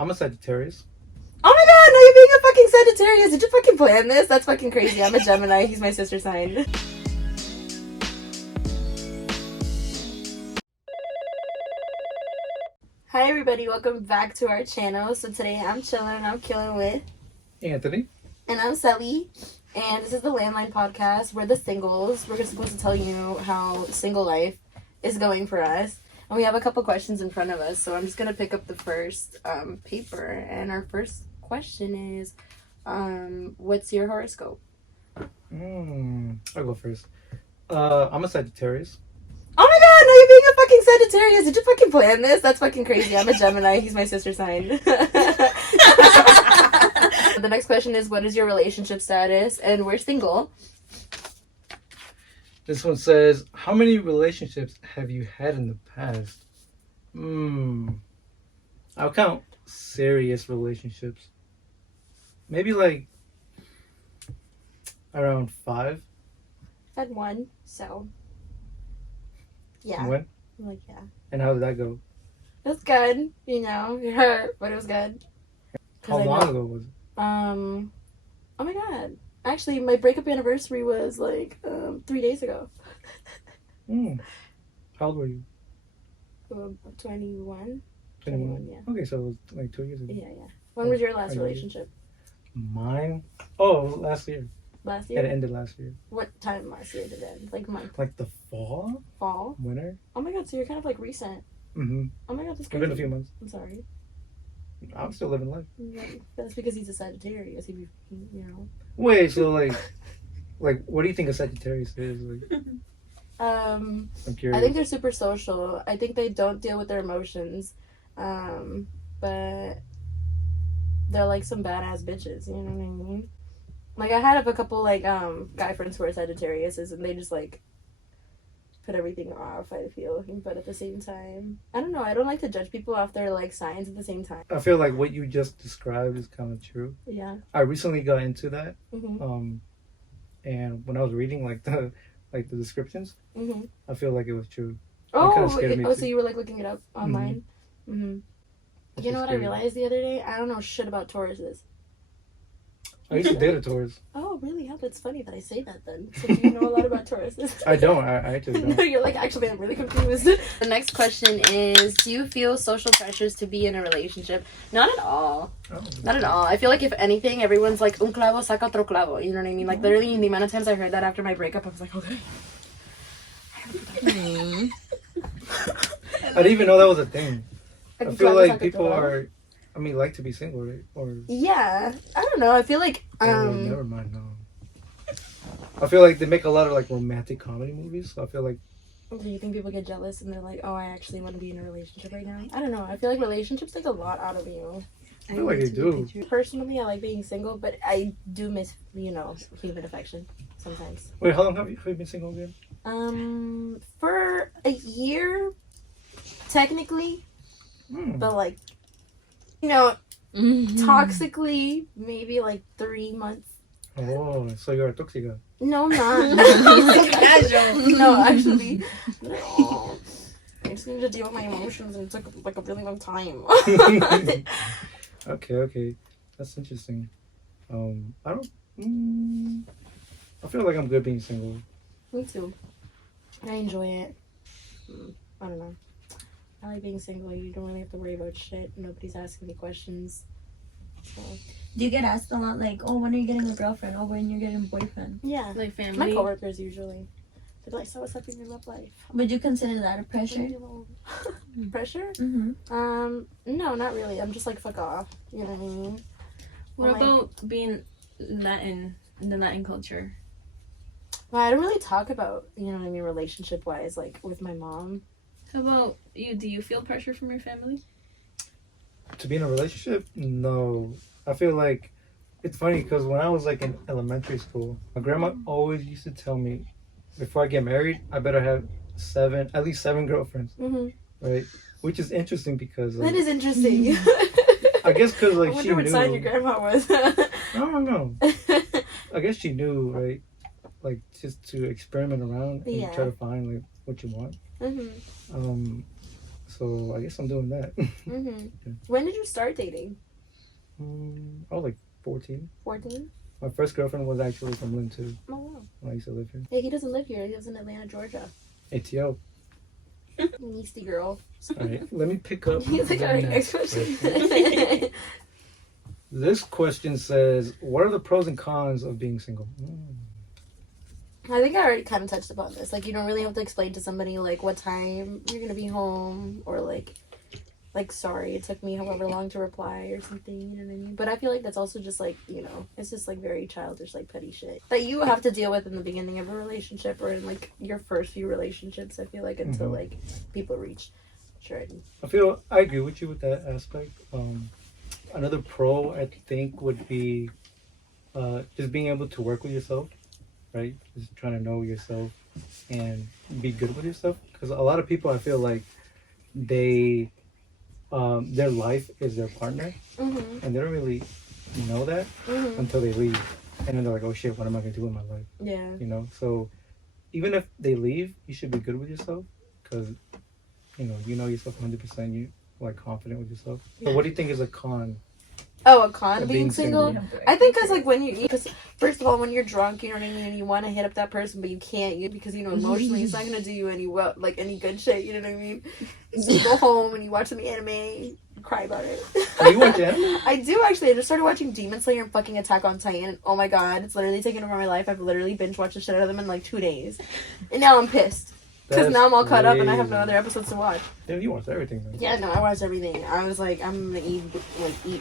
I'm a Sagittarius. Oh my god, no, you're being a fucking Sagittarius. Did you fucking plan this? That's fucking crazy. I'm a Gemini. He's my sister sign. Hi everybody, welcome back to our channel. So today I'm chilling and I'm killing with Anthony. And I'm Sally. And this is the Landline podcast. We're the singles. We're supposed to tell you how single life is going for us. And we have a couple questions in front of us. So I'm just going to pick up the first paper. And our first question is, what's your horoscope? I'll go first. I'm a Sagittarius. Oh my god, no, you're being a fucking Sagittarius. Did you fucking plan this? That's fucking crazy. I'm a Gemini. He's my sister sign. The next question is, what is your relationship status? And we're single. This one says, how many relationships have you had in the past? I'll count serious relationships. Maybe like around 5. I had one, so yeah. When? Like, yeah. And how did that go? It was good, you know. It hurt, but it was good. How long ago was it? Oh my god. Actually, my breakup anniversary was like 3 days ago. How old were you? 21. 21, yeah. Okay, so it was like 2 years ago. Yeah. When was your last relationship? Mine? Oh, last year. Last year? It ended last year. What time last year did it end? Like month? Like the fall? Fall? Winter? Oh my god, so you're kind of like recent. Mm-hmm. Oh my god, that's It's crazy. been a few months. I'm sorry. I'm still living life. Yeah, that's because he's a Sagittarius. He'd be, you know. Wait, so like what do you think a Sagittarius is? Like, I'm curious. I think they're super social. I think they don't deal with their emotions. But they're like some badass bitches, you know what I mean? Like, I had a couple like guy friends who are Sagittariuses, and they just like put everything off, I feel. But at the same time, I don't know, I don't like to judge people off their like signs at the same time. I feel like what you just described is kind of true. Yeah. I recently got into that. Mm-hmm. And when I was reading like the descriptions, Mm-hmm. I feel like it was true. So you were like looking it up online? Mm-hmm. You know what I realized the other day? I don't know shit about Tauruses. I used to date a Taurus. Oh, really? Yeah, that's funny that I say that then. So do you know a lot about Tauruses? I don't. I actually don't. No, you're like, actually, I'm really confused. The next question is, do you feel social pressures to be in a relationship? Not at all. Oh. Not at all. I feel like if anything, everyone's like, un clavo saca otro clavo. You know what I mean? Like, literally, the amount of times I heard that after my breakup, I was like, okay. I didn't even know that was a thing. I feel like people like to be single, right? Or yeah, I don't know. I feel like never mind. No, I feel like they make a lot of like romantic comedy movies. So I feel like. Do you think people get jealous and they're like, oh, I actually want to be in a relationship right now? I don't know. I feel like relationships take a lot out of you. I feel like they do. Personally, I like being single, but I do miss, human affection sometimes. Wait, how long have you been single again? For a year, technically, but like, toxically, maybe like 3 months. Oh, so you're a toxica. No, I'm not. No, actually. No. I just needed to deal with my emotions, and it took like a really long time. Okay. That's interesting. I feel like I'm good being single. Me too. I enjoy it. I don't know. I like being single. You don't really have to worry about shit. Nobody's asking me questions. So. Do you get asked a lot, like, oh, when are you getting a girlfriend? Oh, when you're getting a boyfriend? Yeah. Like family? My coworkers usually. They're like, so what's up in your love life? Would you consider that a pressure? Pressure? Mm-hmm. No, not really. I'm just like, fuck off. You know what I mean? What about being Latin, in the Latin culture? Well, I don't really talk about, relationship-wise, like, with my mom. How about you? Do you feel pressure from your family? To be in a relationship? No. I feel like it's funny because when I was like in elementary school, my grandma always used to tell me, before I get married, I better have at least seven girlfriends, right? Which is interesting because that is interesting. I guess because like I wonder what sign your grandma was. No. I guess she knew, right? Like just to experiment around and try to find like what you want. So I guess I'm doing that. When did you start dating? I was like 14. 14? My first girlfriend was actually from Lynn too. Oh, wow. When I used to live here. Hey, he doesn't live here. He lives in Atlanta, Georgia. ATO. Yeasty girl. All right, let me pick up. He's like, the all right, next next question. question. This question says, what are the pros and cons of being single? I think I already kind of touched upon this. Like, you don't really have to explain to somebody, like, what time you're going to be home, or, like, sorry, it took me however long to reply or something, you know what I mean? But I feel like that's also just, like, you know, it's just, like, very childish, like, petty shit that you have to deal with in the beginning of a relationship or in, like, your first few relationships, I feel like, until, like, people reach maturity. I agree with you with that aspect. Another pro, I think, would be just being able to work with yourself, right? Just trying to know yourself and be good with yourself. Because a lot of people, I feel like, they... their life is their partner, and they don't really know that until they leave, and then they're like, "Oh shit, what am I gonna do with my life?" Yeah. You know. So even if they leave, you should be good with yourself because you know yourself 100%. You like confident with yourself. So what do you think is a con? Oh, a con of being being single? single. I think because, like, when you... Because, first of all, when you're drunk, you know what I mean? And you want to hit up that person, but you can't. Because, you know, emotionally, it's not going to do you any good shit, you know what I mean? So you go home and you watch some anime, you cry about it. Oh, you watch anime? I do, actually. I just started watching Demon Slayer and fucking Attack on Titan. Oh, my God. It's literally taken over my life. I've literally binge-watched the shit out of them in, like, 2 days. And now I'm pissed. Because now I'm all caught up and I have no other episodes to watch. Damn, you watched everything then. Yeah, no, I watched everything. I was like, I'm gonna eat,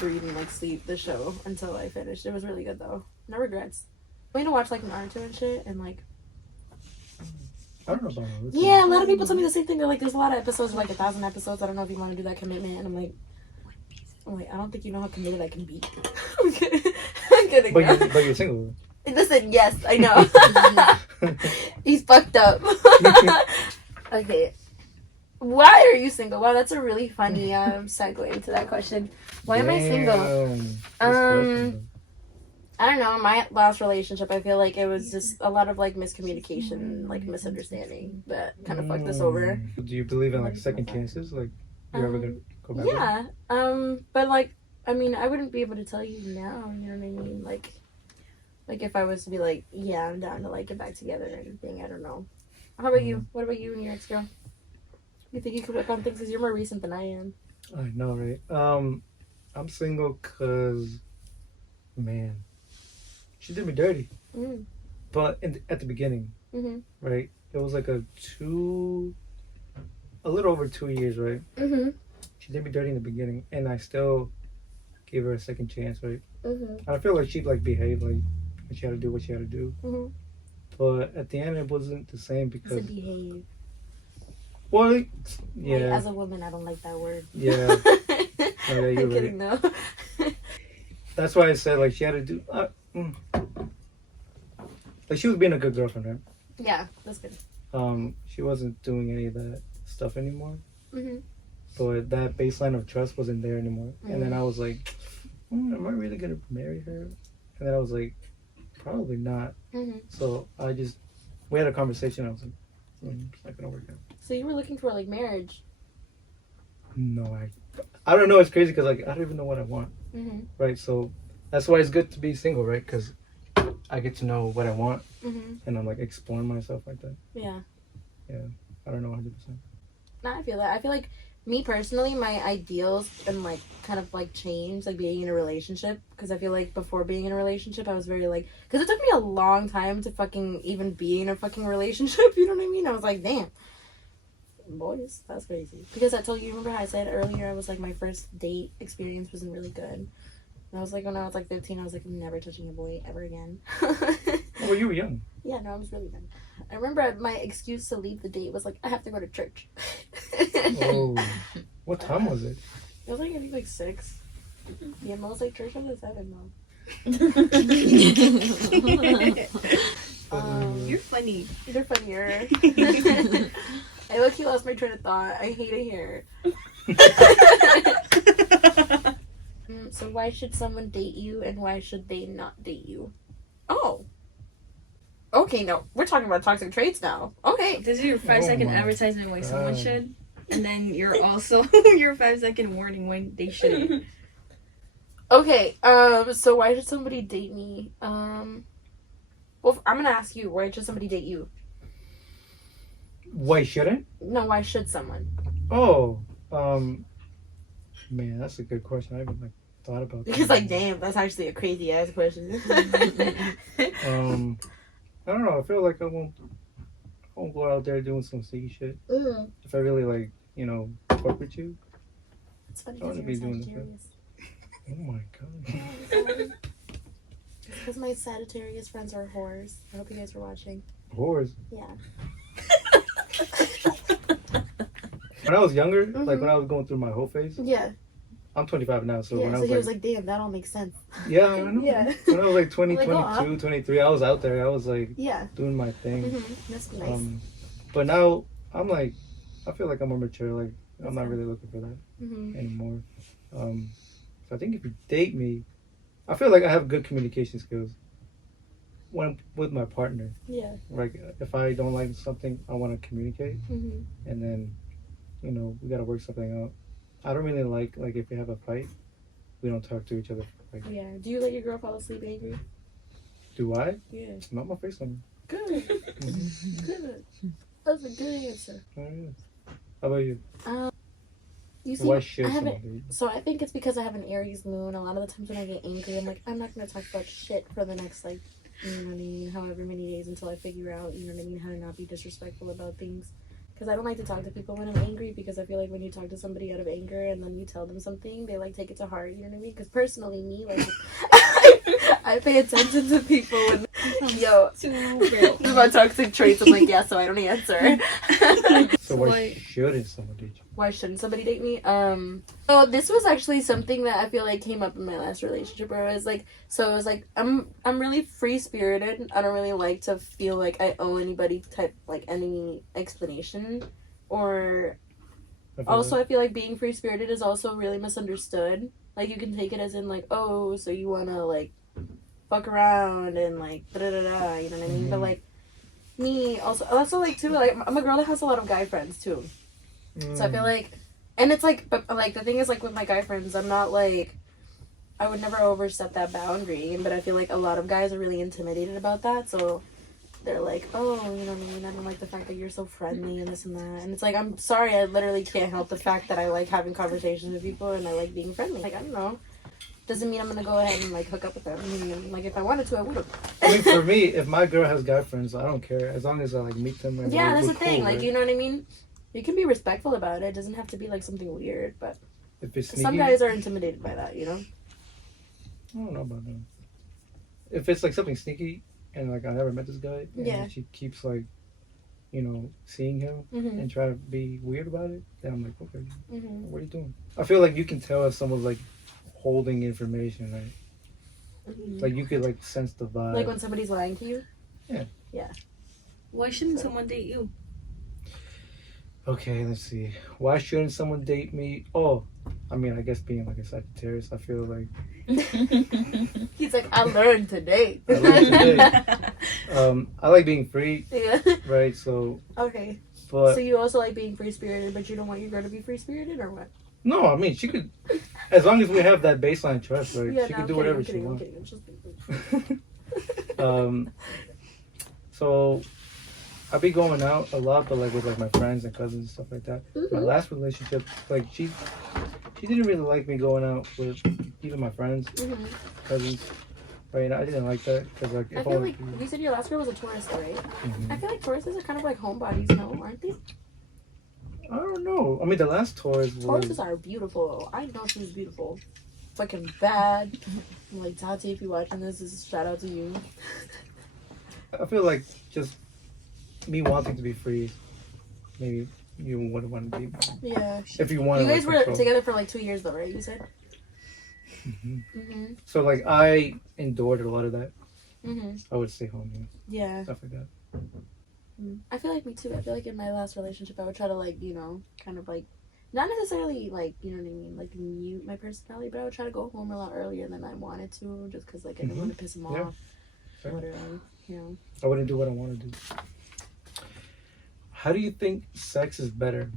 breathe, and, like, sleep the show until I finished. It was really good, though. No regrets. I'm gonna watch, like, Naruto and shit, and, like... I don't know about Naruto. Yeah, a lot of people tell me the same thing. They're like, there's a lot of episodes, like 1,000 episodes. I don't know if you want to do that commitment. And I'm like, I don't think you know how committed I can be. I'm kidding. I'm kidding. But you're single. Listen, yes, I know. He's fucked up. Okay. Why are you single? Wow, that's a really funny segue into that question. Why am I single? I don't know. My last relationship, I feel like it was just a lot of, like, miscommunication and, like, misunderstanding that kind of fucked us over. Do you believe in, like, second chances? Like, you're ever gonna go back? Yeah. But, like, I mean, I wouldn't be able to tell you now. You know what I mean? Like if I was to be like, yeah, I'm down to, like, get back together or anything. I don't know. How about you? What about you and your ex-girl? You think you could work on things because you're more recent than I am? I know, right? I'm single because, man, she did me dirty. But at the beginning, right? It was like a little over 2 years, right? She did me dirty in the beginning, and I still gave her a second chance, right? I feel like she'd, like, behave, like, she had to do what she had to do. But at the end, it wasn't the same because... To behave. Well, yeah. Like, as a woman, I don't like that word. Yeah. Oh, yeah, you're I'm kidding, right. though. That's why I said, like, she had to do... like, she was being a good girlfriend, right? Yeah, that's good. She wasn't doing any of that stuff anymore. But that baseline of trust wasn't there anymore. And then I was like, am I really going to marry her? And then I was like, probably not. So we had a conversation. I was like, it's not going to work out. So you were looking for, like, marriage? No, I don't know. It's crazy because, like, I don't even know what I want. Right? So that's why it's good to be single, right? Because I get to know what I want. And I'm, like, exploring myself like that. Yeah. Yeah. I don't know 100%. No, I feel that. I feel like, me personally, my ideals and, like, kind of, like, changed, like, being in a relationship. Because I feel like before being in a relationship, I was very, like... Because it took me a long time to fucking even be in a fucking relationship, you know what I mean? I was like, damn. Boys, that's crazy. Because I told you, remember how I said earlier, I was like, my first date experience wasn't really good. And I was like, when I was, like, 15, I was like, I'm never touching a boy ever again. Well, you were young. Yeah, no, I was really young. I remember my excuse to leave the date was like, I have to go to church. Oh, what time was it? It was like, I think, like 6. Yeah, I was like, church was at 7, Mom. You're funny. You're funnier. I low-key lost my train of thought. I hate it here. So why should someone date you and why should they not date you? Oh. Okay, no. We're talking about toxic traits now. Okay. This is your 5-second my advertisement why someone God. should. and then you're also your 5-second warning when they shouldn't. Okay, so why should somebody date me? Well, I'm gonna ask you, why should somebody date you? Why shouldn't? No, why should someone? Oh, man, that's a good question. I haven't like thought about that. It's like, damn, that's actually a crazy ass question. I don't know. I feel like I won't go out there doing some sneaky shit. If I really like, fuck with you. It's funny I wanna because be you're a doing Sagittarius. Oh my god. It's because my Sagittarius friends are whores. I hope you guys are watching. Whores. Yeah. When I was younger, like when I was going through my whole phase, Yeah. I'm 25 now, so Yeah, when I so was he like, was like, damn, that all makes sense. yeah, I know. Yeah. When I was like 20, Like, 22, 23, I was out there. I was like Yeah. doing my thing. That's nice. But now I'm like, I feel like I'm more mature. Like I'm not Okay. really looking for that Mm-hmm. anymore. So I think if you date me, I feel like I have good communication skills when I'm with my partner. Yeah. Like if I don't like something, I want to communicate, Mm-hmm. and then we gotta work something out. I don't really like if we have a fight, we don't talk to each other. Like, Yeah. Do you let your girl fall asleep angry? do I? Yeah. Not my face on. Good. Mm-hmm. Good. That's a good answer. Oh, yeah. How about you? You see, Why should I someone haven't. date you? So I think it's because I have an Aries moon. A lot of the times when I get angry, I'm like, I'm not gonna talk about shit for the next you know what I mean, however many days until I figure out, you know what I mean, how to not be disrespectful about things. Because I don't like to talk to people when I'm angry, because I feel like when you talk to somebody out of anger and then you tell them something, they take it to heart. You know what I mean? Because personally, me I pay attention to people when about toxic traits. I'm like, yeah, so I don't answer. So why shouldn't someone date you? Why shouldn't somebody date me? So this was actually something that I feel like came up in my last relationship, where I was like, I'm really free spirited. I don't really like to feel like I owe anybody any explanation, or also I feel like being free spirited is also really misunderstood. Like you can take it as in oh, so you wanna fuck around and da da da da, you know what I mean? Mm-hmm. But me also too, I'm a girl that has a lot of guy friends too. So I feel and it's but the thing is with my guy friends, I'm not I would never overstep that boundary, but I feel like a lot of guys are really intimidated about that, so they're like, oh, you know what I mean, I don't like the fact that you're so friendly and this and that, and it's I'm sorry, I literally can't help the fact that I like having conversations with people and I like being friendly. I don't know, doesn't mean I'm gonna go ahead and hook up with them. I mean, if I wanted to, I would have. I mean, for me, if my girl has guy friends, I don't care as long as I meet them. And Yeah, that's we're the thing. cool, right? You know what I mean. You can be respectful about it. It doesn't have to be something weird, but If it's sneaky, some guys are intimidated by that. You know. I don't know about that. If it's something sneaky and I never met this guy, and Yeah. she keeps seeing him Mm-hmm. and try to be weird about it, then I'm like, okay, Mm-hmm. what are you doing? I feel like you can tell if someone's holding information, right? Mm-hmm. You could sense the vibe. When somebody's lying to you. Yeah. Why shouldn't someone date you? Okay, let's see. Why shouldn't someone date me? Oh, I mean, I guess being a Sagittarius, I feel like He's I learned today. I learned today. I like being free, Yeah. right? So, Okay. but So you also like being free spirited, but you don't want your girl to be free spirited, or what? no, I mean, she could, as long as we have that baseline trust, right? Yeah. She No, could I'm do kidding, whatever I'm she kidding, I'm wants. kidding. I'm just kidding. So I'll be going out a lot, but with my friends and cousins and stuff like that. My Mhm. last relationship, she didn't really like me going out with even my friends, Mhm. cousins, right? And I didn't like that because I if feel like you said your last girl was a Taurus, right? Mhm. I feel like Tauruses are kind of like homebodies, no? Aren't they? I don't know. I mean, the last Taurus was. Tauruses are beautiful. I know she's beautiful. Fucking bad. I'm Tati, if you're watching this is a shout out to you. I feel like just me wanting to be free. Maybe you wouldn't want to be. Yeah. If you want. You guys were control. together for 2 years though, right? You said. Mhm. Mhm. So I endured a lot of that. Mhm. I would stay home, Yeah. stuff like that. I feel like me too. I feel like in my last relationship, I would try to kind of not necessarily you know what I mean, mute my personality, but I would try to go home a lot earlier than I wanted to, just because I didn't want to piss him Yeah. off. Sure. Whatever, you know. I wouldn't do what I want to do. How do you think sex is better?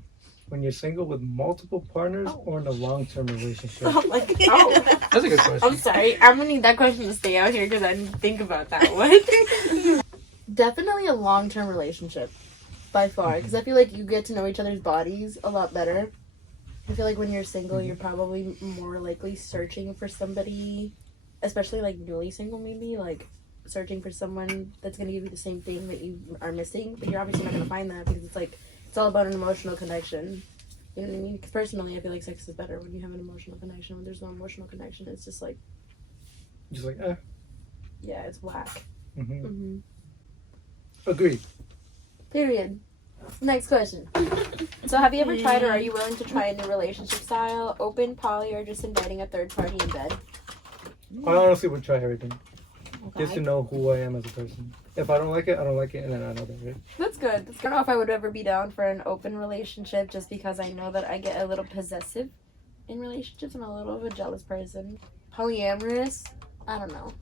when you're single with multiple partners or in a long-term relationship? Like, oh, That's a good question. I'm sorry. I'm gonna need that question to stay out here because I didn't think about that one. Definitely a long-term relationship, by far, because I feel like you get to know each other's bodies a lot better. I feel like when you're single, you're probably more likely searching for somebody, especially like newly single, maybe like searching for someone that's gonna give you the same thing that you are missing. But you're obviously not gonna find that because it's like it's all about an emotional connection. You know what I mean? Because personally, I feel like sex is better when you have an emotional connection. When there's no emotional connection, it's just like yeah, it's whack. Agreed. Period. Next question. So have you ever tried or are you willing to try a new relationship style? Open, poly, or just inviting a third party in bed? I honestly would try everything Okay. just to know who I am as a person. If I don't like it, I don't like it, and then I know that, right? That's good. I don't know if I would ever be down for an open relationship just because I know that I get a little possessive in relationships. I'm a little of a jealous person. Polyamorous? I don't know.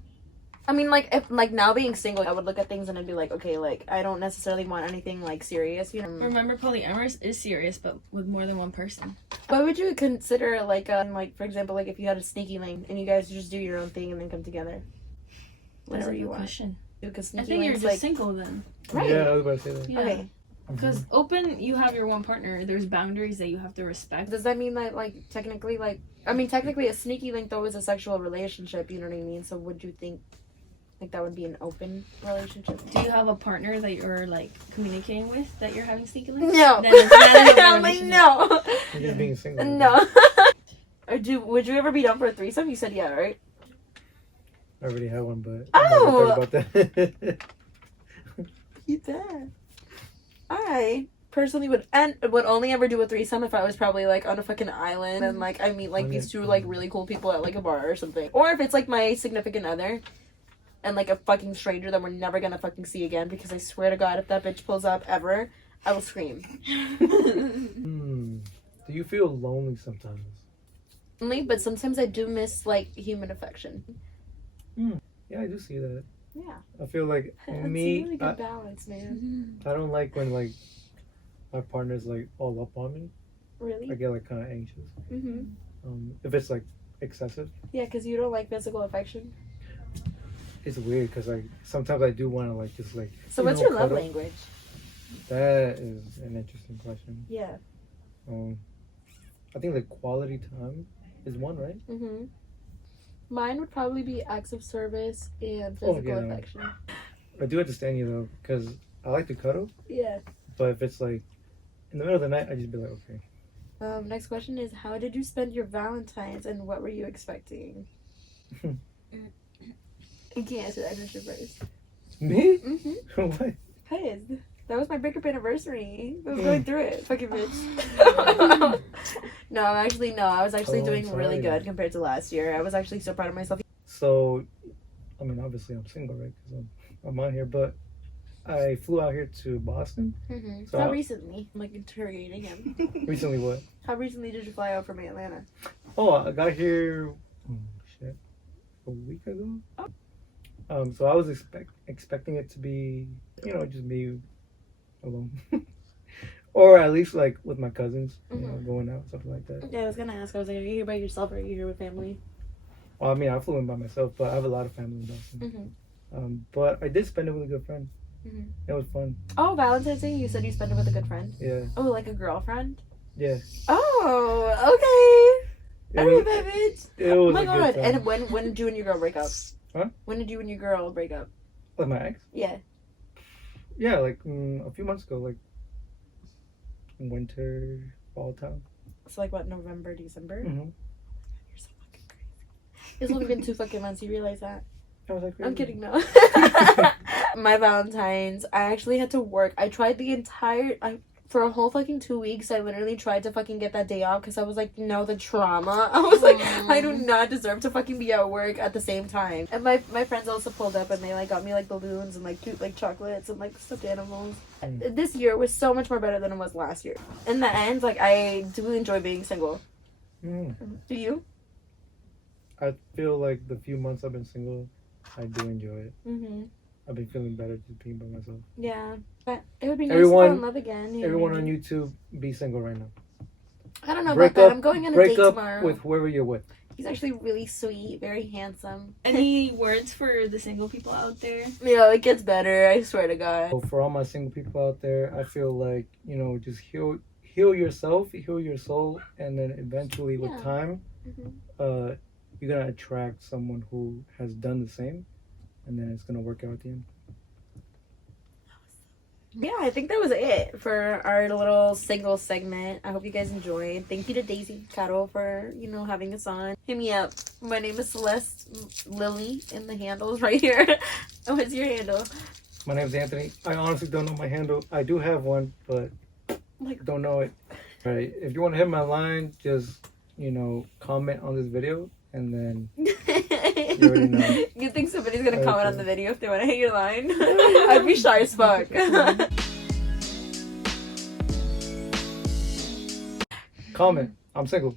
I mean, like, if like now being single, I would look at things and I'd be like, okay, like I don't necessarily want anything like serious, you know. Remember, polyamorous is serious, but with more than one person. What would you consider like for example, like if you had a sneaky link and you guys just do your own thing and then come together, That's whatever a you good want. question. Because I sneaky think you're links, just like single then. right. Yeah, I was about to say that. Yeah. Okay. Because open, you have your one partner. There's boundaries that you have to respect. Does that mean that like technically technically a sneaky link though is a sexual relationship? You know what I mean? So would you think like that would be an open relationship? Do you have a partner that you're like communicating with that you're having sneaky links? No. Then it's not an open I'm like relationship. no. You're just being single. No. Would you ever be down for a threesome? You said yeah, right? I already had one, but Oh. I'm not gonna talk about that. You did. I personally would only ever do a threesome if I was probably like on a fucking island and like I meet like these two like really cool people at like a bar or something. Or if it's like my significant other and like a fucking stranger that we're never gonna fucking see again because I swear to God if that bitch pulls up ever, I will scream. Do you feel lonely sometimes? Only, but sometimes I do miss like human affection. Yeah, I do see that. Yeah. I feel like It's me, a really good balance, man. I don't like when like my partner's like all up on me. Really? I get like kind of anxious. If it's like excessive. Yeah, because you don't like physical affection. It's weird because like sometimes I do want to like just like. So what's your love cuddle. language? That is an interesting question. Yeah. I think the quality time is one, right? Mine would probably be acts of service and physical affection. I do understand you though, because I like to cuddle, Yeah. but if it's like in the middle of the night, I just be like, okay. Next question is, how did you spend your Valentines and what were you expecting? You can't answer that question first. Me? What? What? Cause that was my breakup anniversary. I was going through it. Fucking bitch. I was actually doing really good compared to last year. I was actually so proud of myself. So, I mean, obviously I'm single, right? Because I'm on here, but I flew out here to Boston. So How recently? I'm like interrogating him. Recently what? How recently did you fly out from Atlanta? Oh, I got here, a week ago. So I was expecting it to be, just me alone. Or at least like with my cousins, going out, something like that. Yeah, I was gonna ask. I was like, are you here by yourself or are you here with family? Well, I mean, I flew in by myself, but I have a lot of family in Boston. But I did spend it with a good friend. It was fun. Oh, Valentine's Day, you said you spent it with a good friend? Yeah. Oh, like a girlfriend? Yeah. Oh, okay. I love that bitch. It was Oh my god. good time. And when did you and your girl break up? Huh? When did you and your girl break up? With my ex? Yeah. Yeah, like a few months ago, like winter, fall time. So like what, November, December? Mm-hmm. You're so fucking crazy. It's only been 2 fucking months, you realize that? I was like, I'm kidding, no. My Valentine's, I actually had to work. I tried for a whole fucking 2 weeks, I literally tried to fucking get that day off because I was like, no, the trauma. I was like, I do not deserve to fucking be at work at the same time. And my friends also pulled up and they like got me like balloons and like cute like chocolates and like stuffed animals. This year was so much more better than it was last year. In the end, like I do enjoy being single. Do you? I feel like the few months I've been single, I do enjoy it. I've been feeling better just being by myself. Yeah. But it would be nice to fall in love again. Everyone on YouTube, be single right now. I don't know break about that. up. I'm going on a Break date up tomorrow. with whoever you're with. He's actually really sweet, very handsome. Any words for the single people out there? It gets better. I swear to God. So for all my single people out there, I feel like, you know, just heal yourself, heal your soul, and then eventually with Yeah. time, Mhm. you're gonna attract someone who has done the same, and then it's gonna work out at the end. Yeah, I think that was it for our little single segment. I hope you guys enjoyed. Thank you to Daisy and Caro for, having us on. Hit me up. My name is Celeste Lily, and the handle's right here. What's your handle? My name's Anthony. I honestly don't know my handle. I do have one, but don't know it. All right, if you want to hit my line, just, comment on this video, and then you already know. You think somebody's gonna Okay. comment on the video if they want to hit your line? I'd be shy as fuck. Comment. I'm single.